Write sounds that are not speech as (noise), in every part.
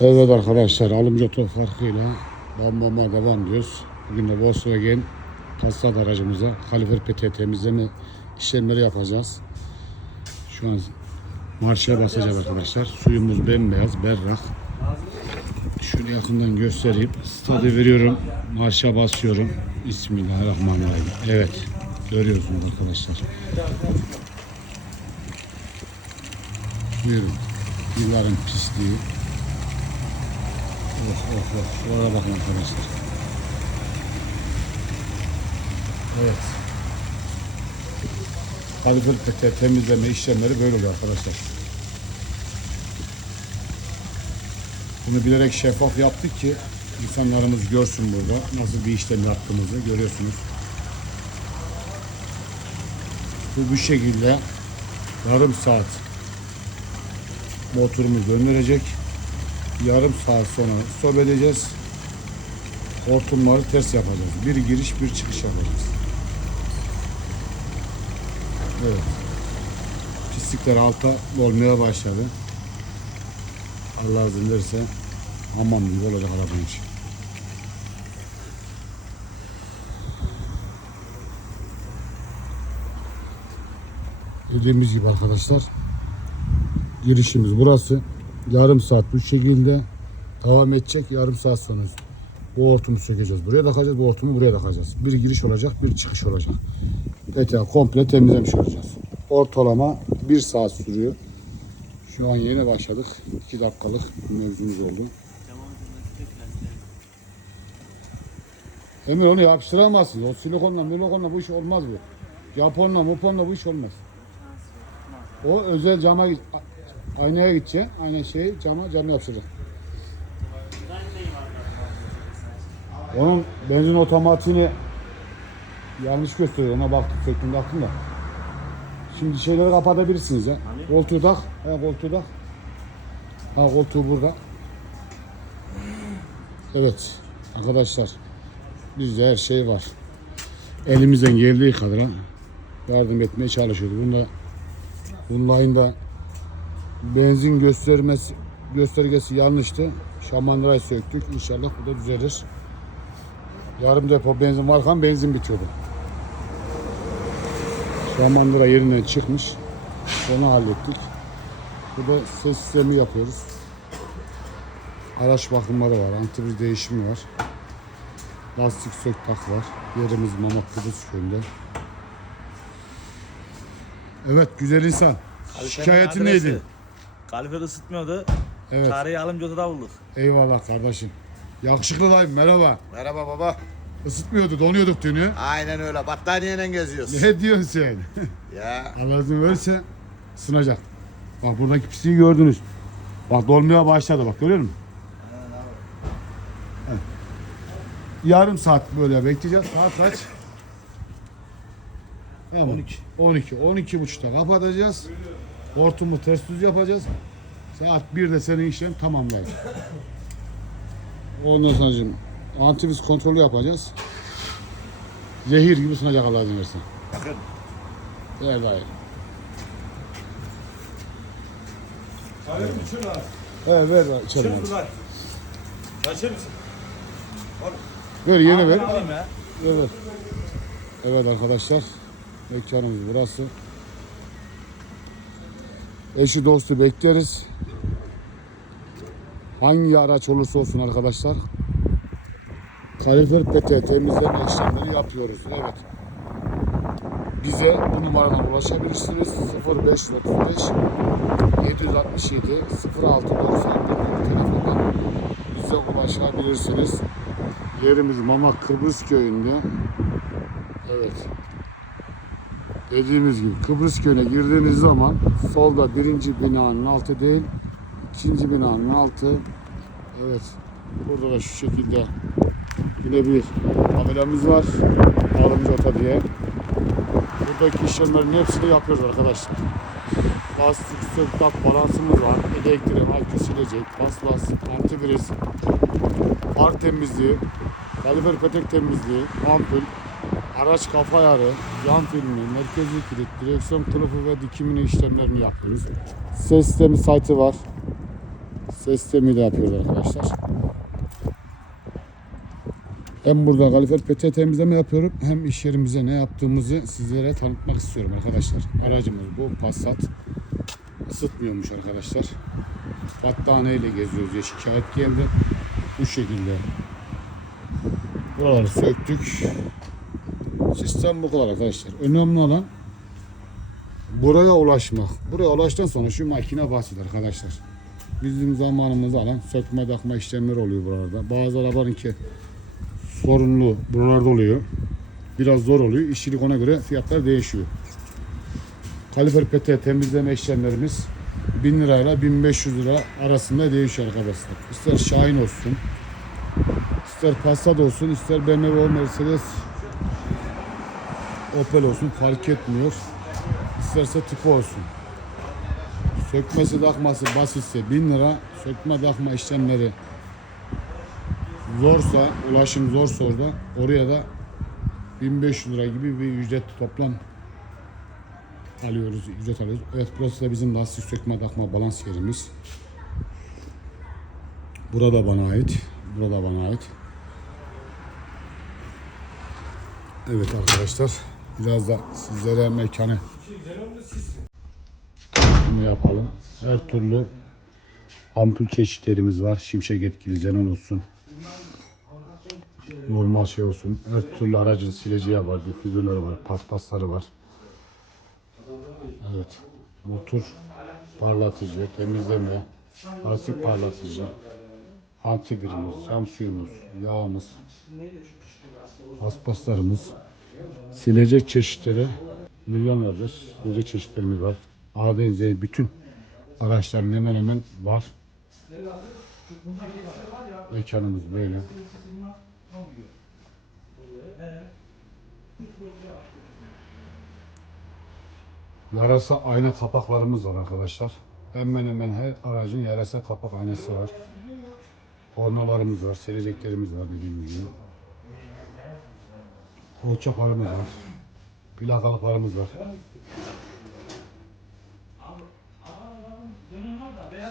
Evet arkadaşlar alımcı otofarkıyla bambama devam ediyoruz. Bugün de Volkswagen Passat aracımıza kalifer peteği temizleme işlemleri yapacağız. Şu an marşaya basacağız arkadaşlar. Suyumuz bembeyaz, berrak. Şunu yakından göstereyim. Stadı veriyorum. Marşa basıyorum. Bismillahirrahmanirrahim. Evet. Görüyorsunuz arkadaşlar. Buyurun. Yılların pisliği. Oh oh oh. Şuralara bakın arkadaşlar. Evet. Kalifer peteği temizleme işlemleri böyle oluyor arkadaşlar. Bunu bilerek şeffaf yaptık ki insanlarımız görsün burada nasıl bir işlem yaptığımızı görüyorsunuz. Bu bu şekilde yarım saat motorumuz döndürecek. Yarım saat sonra stop edeceğiz. Hortumları ters yapacağız. Bir giriş bir çıkış yapacağız. Evet. Pislikler alta dolmaya başladı. Allah izin verirse hamam gibi olacak arabanın içi. Dediğimiz gibi arkadaşlar girişimiz burası. Yarım saat bu şekilde devam edecek. Yarım saat sonra bu hortumu sökeceğiz. Buraya takacağız. Bu hortumu buraya takacağız. Bir giriş olacak, bir çıkış olacak. Eteği komple temizlemiş olacağız. Ortalama bir saat sürüyor. Şu an yeni başladık. 2 dakikalık mevzumuz oldu. Emir onu yapıştıramazsın. O silikonla, milikonla bu iş olmaz bu. Japonla, muponla bu iş olmaz. O özel cama, aynaya gideceksin. Ayna şeyi cama, cama yapıştıracaksın. Onun benzin otomatiğini yanlış gösteriyor. Ona baktık, söktüm baktım da. Şimdi şeyleri kapatabilirsiniz ya. Koltuğu tak. Ha koltuğu tak. Ha koltuğu burada. Evet. Arkadaşlar. Bizde her şey var. Elimizden geldiği kadar yardım etmeye çalışıyoruz. Bunda bunların da benzin göstermesi göstergesi yanlıştı. Şamandırayı söktük. İnşallah bu da düzelir. Yarım depo benzin varken benzin bitiyordu. Şamandıra yerinden çıkmış. Onu hallettik. Burada ses sistemi yapıyoruz. Araç bakımları var. Antifriz değişimi var. Lastik sök tak var. Yerimiz Mamak Kudüs köyünde. Evet güzel insan. Şikayetin neydi? Kalifer ısıtmıyordu. Evet. Çareyi alınca odada bulduk. Eyvallah kardeşim. Yakışıklı dayım merhaba. Merhaba baba. Isıtmıyordu donuyorduk dünü. Aynen öyle. Battaniyeyle geziyoruz. Ne diyorsun sen? (laughs) Ya Allah izin verirse ısınacak. Bak buradaki pisliği gördünüz. Bak dolmaya başladı bak görüyor musun? Evet. Yarım saat böyle bekleyeceğiz. Saat kaç? (laughs) Tamam. 12. 12. 12 buçukta kapatacağız. Hortumu ters düz yapacağız. Saat 1'de senin işlem tamamlayın. Ondan sonra antivirüs kontrolü yapacağız. Zehir gibi sınacak Allah izin verirse. bakın. Ver dayı. Hayır mısın lan? Evet ver içelim Çek hadi. ulan. Kaçır mısın? Ver yeni ver. Alayım ya. Evet. Evet arkadaşlar. Mekanımız burası. Eşi dostu bekleriz. Hangi araç olursa olsun arkadaşlar. Kalifer peteği temizleme işlemleri yapıyoruz. Evet. Bize bu numaradan ulaşabilirsiniz. 0535 767 0691 telefondan bize ulaşabilirsiniz. Yerimiz Mamak Kıbrıs köyünde. Evet. Dediğimiz gibi Kıbrıs köyüne girdiğiniz zaman solda birinci binanın altı değil, ikinci binanın altı. Evet. Burada da şu şekilde yine bir tabelamız var. Alımcı Ota diye. Buradaki işlemlerin hepsini yapıyoruz arkadaşlar. Lastik, sök, tak balansımız var. Elektrik, akü silecek, paspas, antifriz, far temizliği, kalifer petek temizliği, ampul, araç kafa ayarı, cam filmi, merkezi kilit, direksiyon kılıfı ve dikimini işlemlerini yapıyoruz. Ses sistemi site'ı var. Ses sistemi de yapıyoruz arkadaşlar. Hem burada kalifer peçete temizleme yapıyorum hem iş yerimize ne yaptığımızı sizlere tanıtmak istiyorum arkadaşlar. Aracımız bu Passat. Isıtmıyormuş arkadaşlar. Battaniyeyle geziyoruz diye şikayet geldi. Bu şekilde. Buraları söktük. Sistem bu kadar arkadaşlar. Önemli olan buraya ulaşmak. Buraya ulaştıktan sonra şu makine basit arkadaşlar. Bizim zamanımızı alan sökme takma işlemleri oluyor buralarda. Bazı arabalarınki sorunlu buralarda oluyor. Biraz zor oluyor. İşçilik ona göre fiyatlar değişiyor. Kalifer pete temizleme işlemlerimiz 1000 lirayla 1500 lira arasında değişiyor arkadaşlar. İster Şahin olsun, ister Passat olsun, ister BMW, Mercedes, Opel olsun fark etmiyor. İsterse tipo olsun. Sökmesi takması basitse 1000 lira, sökme takma işlemleri zorsa, ulaşım zorsa orada oraya da 1500 lira gibi bir ücret toplam alıyoruz, ücret alıyoruz. Evet burası da bizim lastik sökme takma balans yerimiz. Burada bana ait. Burada bana ait. Evet arkadaşlar biraz da sizlere mekanı bunu yapalım. Her türlü ampul çeşitlerimiz var. Şimşek etkili xenon olsun. Normal şey olsun. Her türlü aracın sileceği var, difüzörleri var, paspasları var. Evet. Motor parlatıcı, temizleme, lastik parlatıcı, antivirimiz, cam suyumuz, yağımız, paspaslarımız, silecek çeşitleri, milyon adet silecek çeşitlerimiz var. A'dan Z'ye bütün araçların hemen hemen var. Mekanımız böyle. Yarasa ayna kapaklarımız var arkadaşlar. Hemen hemen her aracın yarasa kapak aynası var. Kornalarımız var, sileceklerimiz var dediğim gibi. Kolçaklarımız var. Plakalıklarımız var.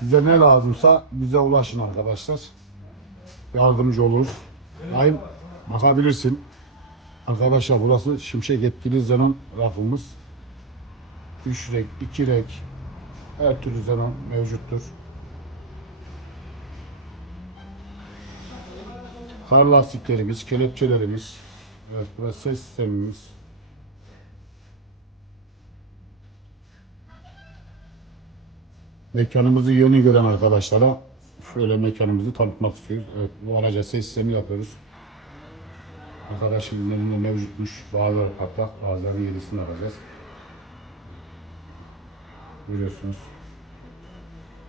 Size ne lazımsa bize ulaşın arkadaşlar. Yardımcı olur. Daim bakabilirsin. Arkadaşlar burası Şimşek Etkili Zenon rafımız. 3 renk, 2 renk her türlü zenon mevcuttur. Kar lastiklerimiz, kelepçelerimiz, evet, ses sistemimiz. Mekanımızı yeni gören arkadaşlara şöyle mekanımızı tanıtmak istiyoruz. Evet, bu araca ses sistemi yapıyoruz. Arkadaşımızın elinde mevcutmuş. Bazıları patlak, bazıları yenisini alacağız. Görüyorsunuz.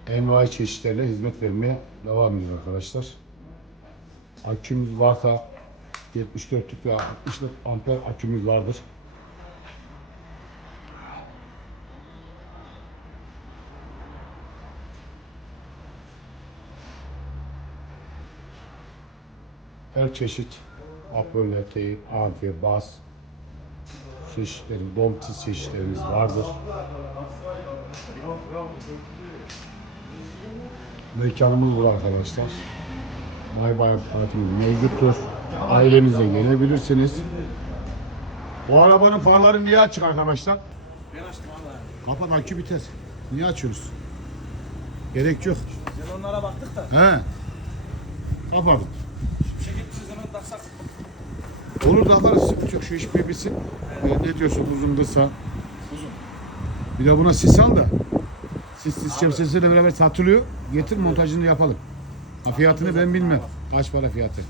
Envai çeşitlerle hizmet vermeye devam ediyor arkadaşlar. Akümüz varsa 74'lük ve 60'lık amper akümüz vardır. Her çeşit hoparlör, teyip, amfi, bas çeşitlerimiz, domtiz çeşitlerimiz vardır. Mekanımız bu arkadaşlar. Bay bay partimiz mevcuttur. Ailenizle gelebilirsiniz. Bu arabanın farları niye açık arkadaşlar? Ben açtım abi. Kapat akü biter. Niye açıyoruz? Gerek yok. Biz onlara baktık da. He. Kapatın. Şimşek etkisiz hemen taksak. Olur da alırız. Sıkıntı yok. Şu iş bir bitsin. Ee, ne diyorsun uzun kısa? Uzun. Bir de buna sis al da. Sis sis şemsiyesiyle beraber satılıyor. Getir montajını yapalım. Ha fiyatını ben bilmem. Kaç para fiyatı?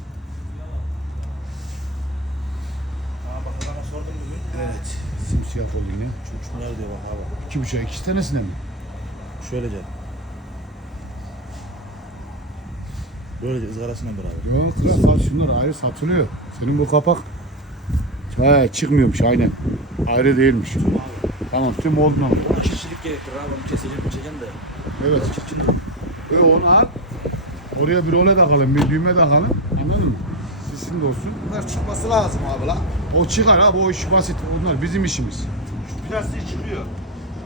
Evet. Simsiyah oldu yine. Çocuk ne diyor bak abi. İki buçuk, iki tanesine mi? Şöylece. Böylece ızgarasına beraber. Yok kral sat şunlar ayrı satılıyor. Senin bu kapak He, çıkmıyormuş aynen. Ayrı değilmiş. Tamam tüm oldu mu? 12 kişilik gerektir abi. Onu keseceğim, biçeceğim de. Evet. Ve onu al. Oraya bir role takalım, bir düğme takalım. Anladın mı? Sisin de olsun. Bunlar çıkması lazım abi la. O çıkar abi o iş basit. Onlar bizim işimiz. Plastiği çıkıyor.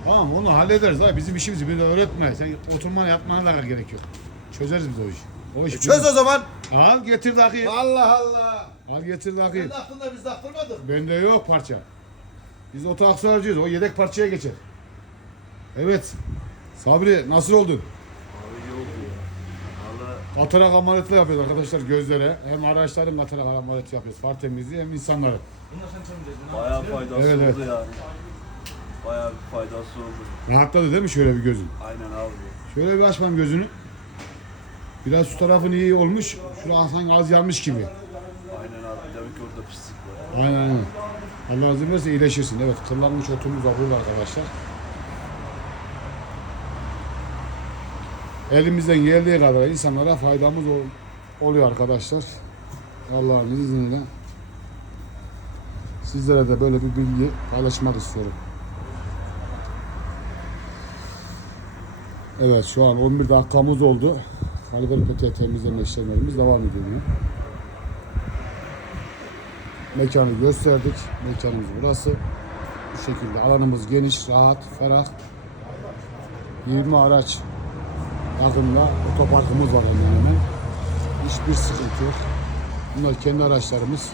Tamam onu hallederiz abi bizim işimiz bir de öğretme. Sen oturmanı yapmana da gerek yok. Çözeriz biz o işi. O iş E çöz o zaman. Al getir dakika. Allah Allah. Al getir dakika. Senin aklında biz de aklamadık. Bende yok parça. Biz oto aksesuarcıyız. O yedek parçaya geçer. Evet. Sabri nasıl oldun? Katarak ameliyatla yapıyoruz arkadaşlar gözlere. Hem araçların katarak ameliyatı yapıyoruz. Far temizliği hem çözmeyeceksin. bayağı faydası Evet, oldu yani. Bayağı bir faydası oldu. Rahatladı değil mi şöyle bir gözün? Aynen abi. Şöyle bir aç bakayım gözünü. Biraz şu tarafın iyi olmuş. Şurası sanki az yanmış gibi. Aynen abi. Demek ki orada pislik var. Aynen aynen. Allah izin verirse iyileşirsin. Evet kırlanmış otumuz var burada arkadaşlar. Elimizden geldiği kadar insanlara faydamız ol- oluyor arkadaşlar. Allah'ın izniyle. Sizlere de böyle bir bilgi paylaşmak istiyorum. Evet şu an 11 dakikamız oldu. Kaliber peteği temizleme işlemlerimiz devam ediyor. Mekanı gösterdik. Mekanımız burası. Bu şekilde alanımız geniş, rahat, ferah. 20 araç yakında otoparkımız var hemen hemen. Hiçbir sıkıntı yok. Bunlar kendi araçlarımız.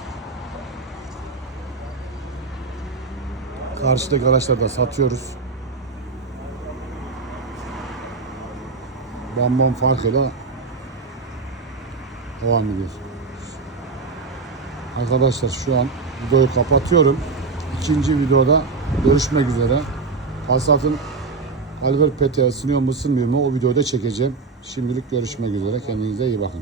Karşıdaki araçları da satıyoruz. Bambam farkıyla devam ediyor. Arkadaşlar şu an videoyu kapatıyorum. İkinci videoda görüşmek üzere. Passat'ın Albert Pete'ye ısınıyor mu ısınmıyor mu o videoda çekeceğim. Şimdilik görüşmek üzere. Kendinize iyi bakın.